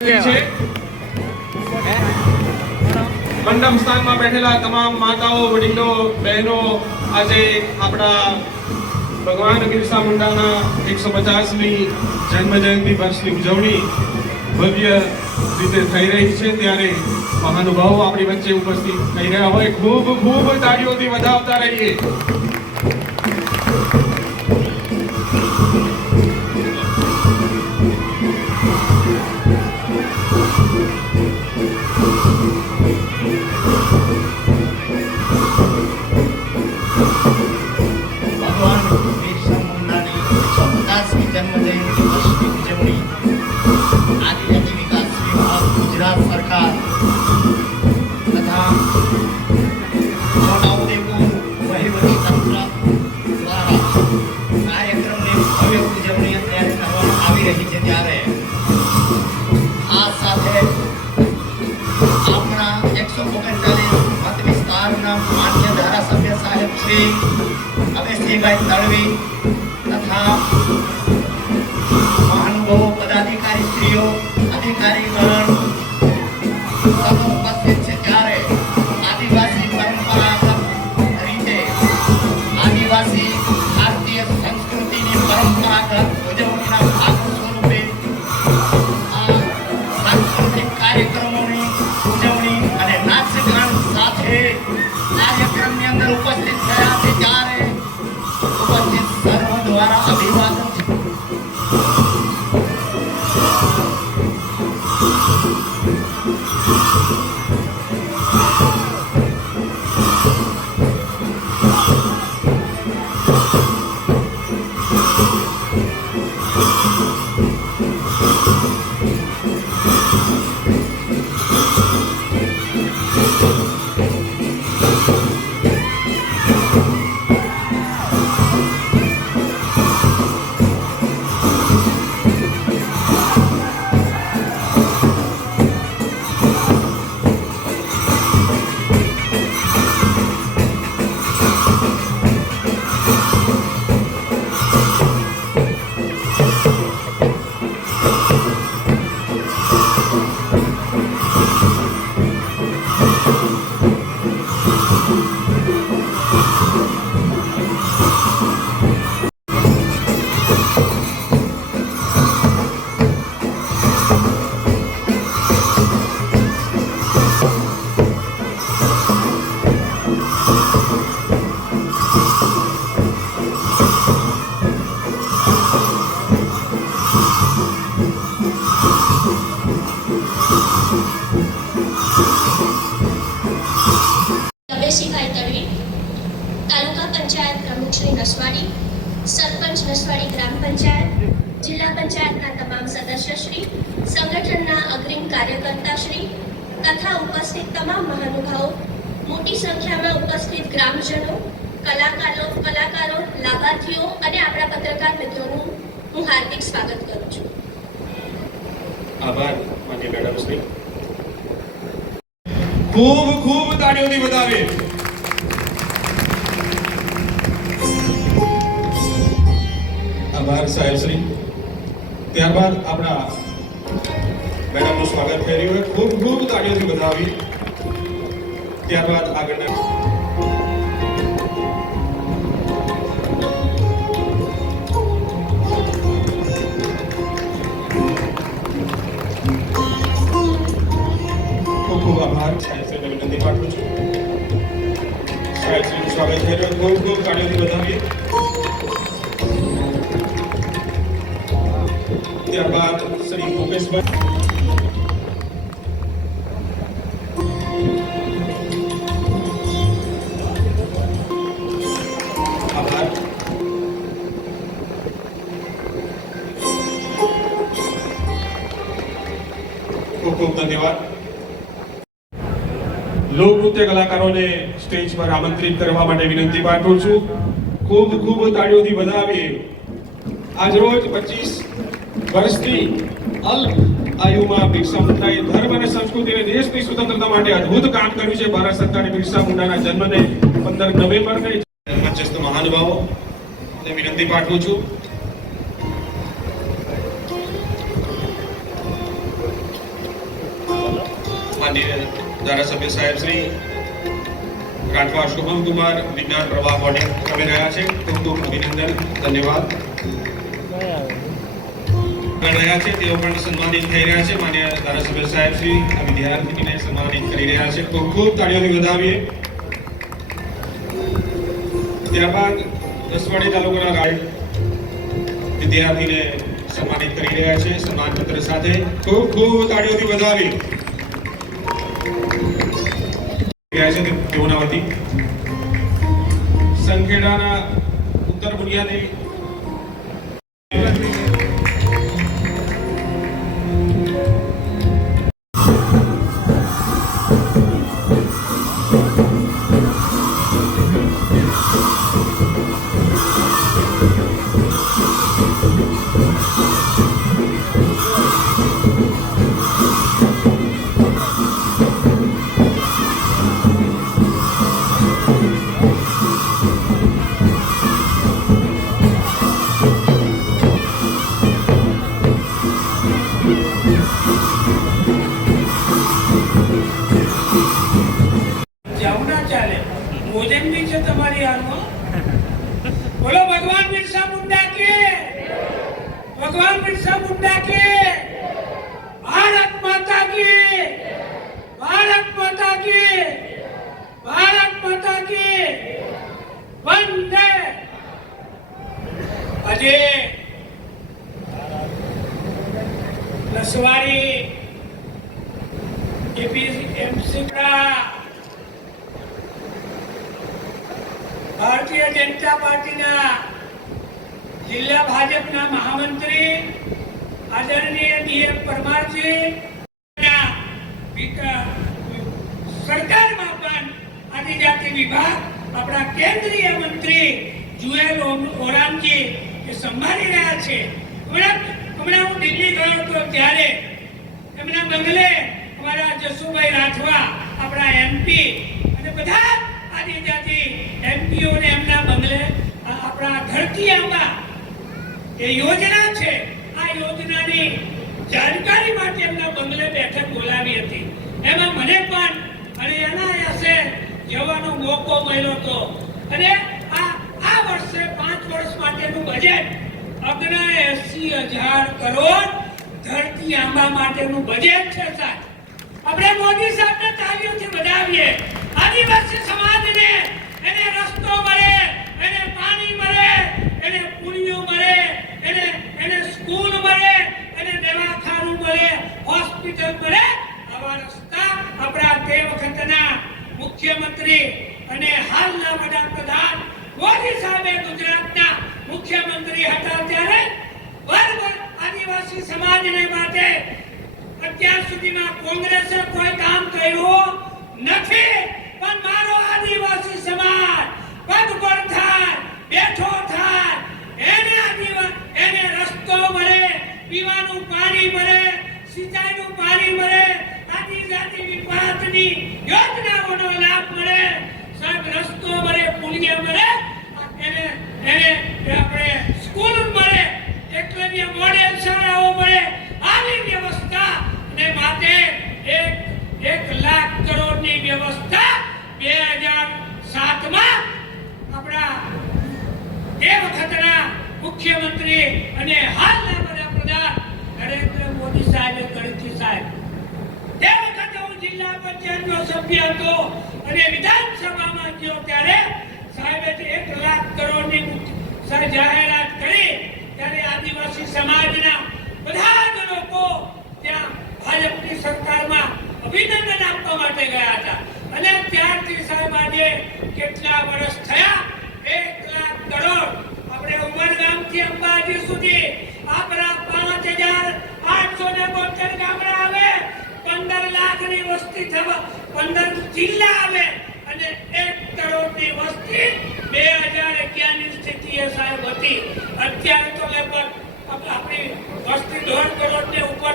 મંડપ સ્થાનમાં બેઠેલા તમામ માતાઓ, વડીલો, બહેનો, આજે આપણા ભગવાન બિરસા મુંડાના 150મી જન્મ જયંતિ વર્ષની ઉજવણી ભવ્ય રીતે થઈ રહી છે, ત્યારે મહાનુભાવો આપણી વચ્ચે ઉપસ્થિત થઈ રહ્યા હોય, ખૂબ ખૂબ તાળીઓથી વધાવતા રહીએ. ગુજરાત સરકાર તથા છોટાઉદેપુર વહીવટી તંત્ર દ્વારા કાર્યક્રમની ભવ્ય ઉજવણી અત્યારે કરવામાં આવી રહી છે, ત્યારે આ સાથે આપણા 139 મત વિસ્તારના માન્ય ધારાસભ્ય સાહેબ શ્રી અવેશજીભાઈ તડવી તથા મહાનુભાવો, પદાધિકારી શ્રીઓ, અધિકારીગણ ઉપસ્થિત છે, ત્યારે આદિવાસી પરંપરાગત રીતે આદિવાસી ભારતીય સંસ્કૃતિની પરંપરાગત ઉજવણીના ભાગ સ્વરૂપે આ સાંસ્કૃતિક કાર્યક્રમોની ઉજવણી અને નાચગાન સાથે કાર્યક્રમની અંદર ઉપસ્થિત થયા છે, ત્યારે ઉપસ્થિત સર્વ દ્વારા અભિવાદન છે. અવેશજીભાઈ તડવી, તાલુકા પંચાયત પ્રમુખ શ્રી નસવાડી, સરપંચ નસવાડી ગ્રામ પંચાયત, જિલ્લા પંચાયતના તમામ સદસ્યશ્રી, સંગઠનના અગ્રીમ કાર્યકર્તાશ્રી તથા ઉપસ્થિત તમામ મહાનુભાવો, મોટી સંખ્યામાં ઉપસ્થિત ગ્રામજનો, કલાકારો, લાભાર્થીઓ અને આપણા પત્રકાર મિત્રોનું હું હાર્દિક સ્વાગત કરું છું. આભાર માન્ય મેડમ શ્રી. ખૂબ ખૂબ તાળીઓથી વધાવે. આભાર સાહેબ શ્રી. ત્યારબાદ આપણા મેડમનું સ્વાગત થઈ રહ્યું હોય, ખૂબ ખૂબ તાળીઓથી વધાવી. ત્યારબાદ આગળના ખૂબ આભાર સાહેબશ્રીને વિનંતી પાઠવું છું. સાહેબશ્રીનું સ્વાગત થઈ રહ્યું, ખૂબ ખૂબ તાળીઓથી વધાવીએ. ત્યારબાદ શ્રી ભૂપેશભાઈ. આભાર. ખૂબ ખૂબ ધન્યવાદ. લોકનૃત્ય કલાકારોને સ્ટેજ પર આમંત્રિત કરવા માટે વિનંતી પાઠવું છું. ખૂબ ખૂબ તાળીઓથી વધાવીએ. આજરોજ 25 વર્ષની અલ્પ આયુમાં બિરસા મુંડાએ ધર્મ અને સંસ્કૃતિ અને દેશની સ્વતંત્રતા માટે અદ્ભુત કામ કર્યું છે. ભારત સરકારે બિરસા મુંડાના જન્મને 15 નવેમ્બરને મંચસ્થ મહાનુભાવો વિનંતી પાઠવું છું. માનનીય ધારાસભ્ય સાહેબ શ્રી રાઠવા શુભમ કુમાર વિજ્ઞાન પ્રવાહ માટે આવી રહ્યા છે. ખૂબ ખૂબ અભિનંદન, ધન્યવાદ રહ્યા છે. તેઓ પણ સન્માનિત થઈ રહ્યા છે. માનનીય ધારાસભ્ય સાહેબ શ્રી આ વિદ્યાર્થીને સન્માનિત કરી રહ્યા છે. ખૂબ ખૂબ તાળીઓથી વધાવીએ. ત્યારબાદ નસવાડી તાલુકાના રાય વિદ્યાર્થીને સન્માનિત કરી રહ્યા છે સન્માનપત્ર સાથે. ખૂબ ખૂબ તાળીઓથી વધાવી રહ્યા છે તેઓના વતી. સંખેડાના ઉત્તર બુનિયાદી भोजन भी है तुम्हारी हालमा। बोलो भगवान बिरसा मुंडा के, भगवान बिरसा मुंडा के, भारत माता की, भारत माता की, भारत माता की वंदे। अजय नसवाड़ी एपीएमसी का भारतीय जनता पार्टी जिला भाजपा महामंत्री आदरणीय डीएम परमार जी सरकार में आदिजाति विभाग अपना केंद्रीय मंत्री जुएल ओराम जी संभाली रहा है। हमने हूँ दिल्ली गयो तो त्यारे एमना बंगले हमारा जसुभाई राठवा अपना एमपी અને બધા आदिजाति एमपीओ ने एमना बंगले अपना धरती आंबा ये योजना छे आ योजना नी जानकारी माटे एमना बंगले बैठक बोलावी हती। एमा मने पण अने अनायासे जवानो मोको मळ्यो तो अने आ वर्षे 5 वर्ष माटेनुं बजेट 79,000 करोड़ धरती आंबा माटेनुं बजेट छे। साहेब આપણે મોદી સાહેબને તાળીઓથી વધાવીએ। આદિવાસી સમાજને એને રસ્તો મળે, એને પાણી મળે, એને પુલિયો મળે, એને સ્કૂલ મળે, એને દવાખાનું મળે, હોસ્પિટલ મળે। આવા રસ્તા આપણા તે વખતના મુખ્યમંત્રી અને હાલના વડાપ્રધાન મોદી સાહેબે ગુજરાતના મુખ્યમંત્રી હતા ત્યારે બરાબર આદિવાસી સમાજને માટે અત્यार सुधीमां कांग्रेसे कोई काम कर्यो नथी। पण मारो आदिवासी समाज पग पर थाय बैठो थाय एने रस्तो मळे, पीवानुं पाणी मळे, सिंचाईनुं पाणी मळे, आदिजाति विकासनी योजनाओनो लाभ मळे। सब रस्तो मळे, पुलिया मळे, एने आपणे स्कूल मळे, एकलव्य मॉडेल शाळाओ मळे। આવી વ્યવસ્થા ને માટે 1 લાખ કરોડની વ્યવસ્થા 2007 માં આપણા તે વખતના મુખ્યમંત્રી અને હાલના વડાપ્રધાન નરેન્દ્ર મોદી સાહેબે કરી હતી। સાહેબ તે વખતે હું જિલ્લા પંચાયતનો સભ્ય હતો અને વિધાનસભામાં ગયો ત્યારે સાહેબે 1 લાખ કરોડની જાહેરાત કરી ત્યારે આદિવાસી સમાજના બધા જ લોકો ત્યાં ભાજપની સરકારમાં અભિનંદન આપવા માટે ગયા હતા અને ત્યારથી સાહેબ આજે કેટલા વર્ષ થયા 1 લાખ કરોડ આપણે ઉમરગામથી અંબાજી સુધી આપણા 5,872 ગામડા આવે, 15 લાખની વસ્તી થવા 15 જિલ્લા આવે અને 1 કરોડની વસ્તી 2011ની સ્થિતિએ સાહેબ હતી। અત્યારે તો લગભગ આપણી વસ્તી 1.5 કરોડને ઉપર